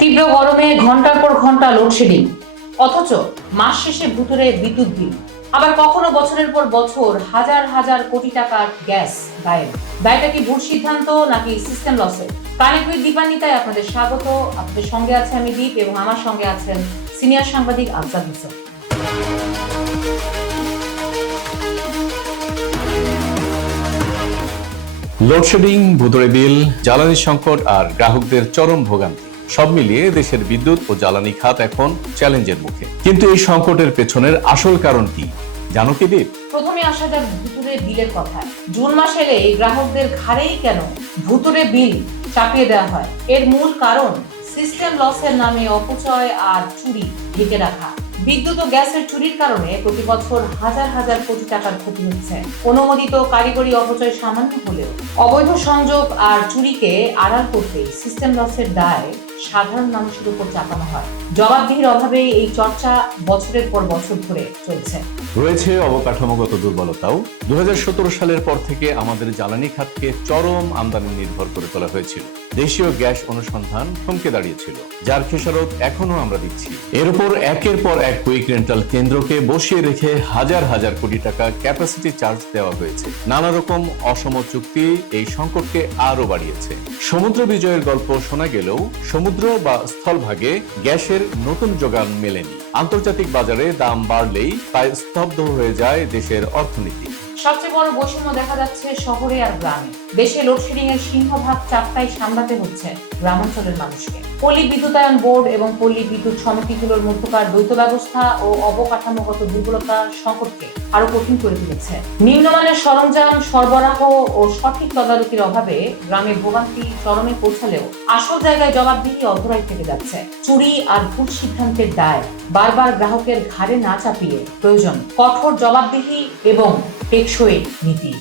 তীব্র গরমে ঘন্টার পর ঘন্টা লোডশেডিং, অথচ মাস শেষে ভুতুরে বিদ্যুৎ বিল। আবার কখনো বছরের পর বছর হাজার হাজার কোটি টাকার গ্যাস গায়েব। দায়টা কি ভুল সিদ্ধান্ত নাকি সিস্টেম লসের? কানেক্ট উইথ দীপান্বিতায় আপনাদের স্বাগত। আপনাদের সঙ্গে আছে আমি দীপ এবং আমার সঙ্গে আছেন সিনিয়র সাংবাদিক আফজাল হোসেন। লোডশেডিং, ভুতুড়ে বিল, জ্বালানি সংকট আর গ্রাহকদের চরম ভোগান্তি সব মিলিয়ে দেশের বিদ্যুৎ ও জ্বালানি খাত এখন চ্যালেঞ্জের মুখে। কিন্তু এই সংকটের পেছনের আসল কারণ কি জানো কি দীপ? প্রথমে আসা যাক ভুতুরে বিলের কথায়। জুন মাস এলে গ্রাহকদের ঘাড়েই কেন ভুতুরে বিল চাপিয়ে দেওয়া হয়? এর মূল কারণ সিস্টেম লসের নামে অপচয় আর চুরি ঢেকে রাখা। বিদ্যুৎ ও গ্যাসের চুরির কারণে প্রতি বছর হাজার হাজার কোটি টাকার ক্ষতি হচ্ছে। অনুমোদিত কারিগরি অপচয় সামান্য হলেও অবৈধ সংযোগ আর চুরিকে আড়াল করতে সিস্টেম লসের দায় সাধারণ মানুষের উপর চাপানো হয়। জবাবদিহির অভাবে এই চর্চা বছরের পর বছর ধরে চলছে। রয়েছে অবকাঠামোগত দুর্বলতাও। 2017 সালের পর থেকে আমাদের জ্বালানি খাতকে চরম আমদানি নির্ভর করে তোলা হয়েছিল। দেশীয় গ্যাস অনুসন্ধান থমকে দাঁড়িয়েছিল, যার খেসারত এখনো আমরা দিচ্ছি। এর উপর একের পর এক কুইক রেন্টাল কেন্দ্রকে বসিয়ে রেখে হাজার হাজার কোটি টাকা ক্যাপাসিটি চার্জ দেওয়া হয়েছে। নানা রকম অসম চুক্তি এই সংকটকে আরো বাড়িয়েছে। সমুদ্র বিজয়ের গল্প শোনা গেলেও সমুদ্র বা স্থলভাগে গ্যাসের নতুন যোগান মেলেনি। আন্তর্জাতিক বাজারে দাম বাড়লেই প্রায় স্তব্ধ হয়ে যায় দেশের অর্থনীতি। সবচেয়ে বড় বৈষম্য দেখা যাচ্ছে শহরে আর গ্রামে। দেশে লোডশেডিং এর সিংহভাগ চাপটাই সামলাতে হচ্ছে গ্রামাঞ্চলের মানুষকে। পল্লী বিদ্যুতায়ন বোর্ড এবং পল্লী বিদ্যুৎ সমিতিগুলোর মধ্যকার দ্বৈত ব্যবস্থা ও অবকাঠামোগত দুর্বলতা সংকটকে আরো কঠিন করে তুলেছে। নিম্নমানের সরঞ্জাম সরবরাহ ও সঠিক তদারকির অভাবে গ্রামে ভোগান্তি চরমে পৌঁছালেও আসল জায়গায় জবাবদিহি অধরাই থেকে যাচ্ছে। চুরি আর ভুল সিদ্ধান্তের দায় বারবার গ্রাহকের ঘাড়ে না চাপিয়ে প্রয়োজন কঠোর জবাবদিহি এবং টেকসই নীতি।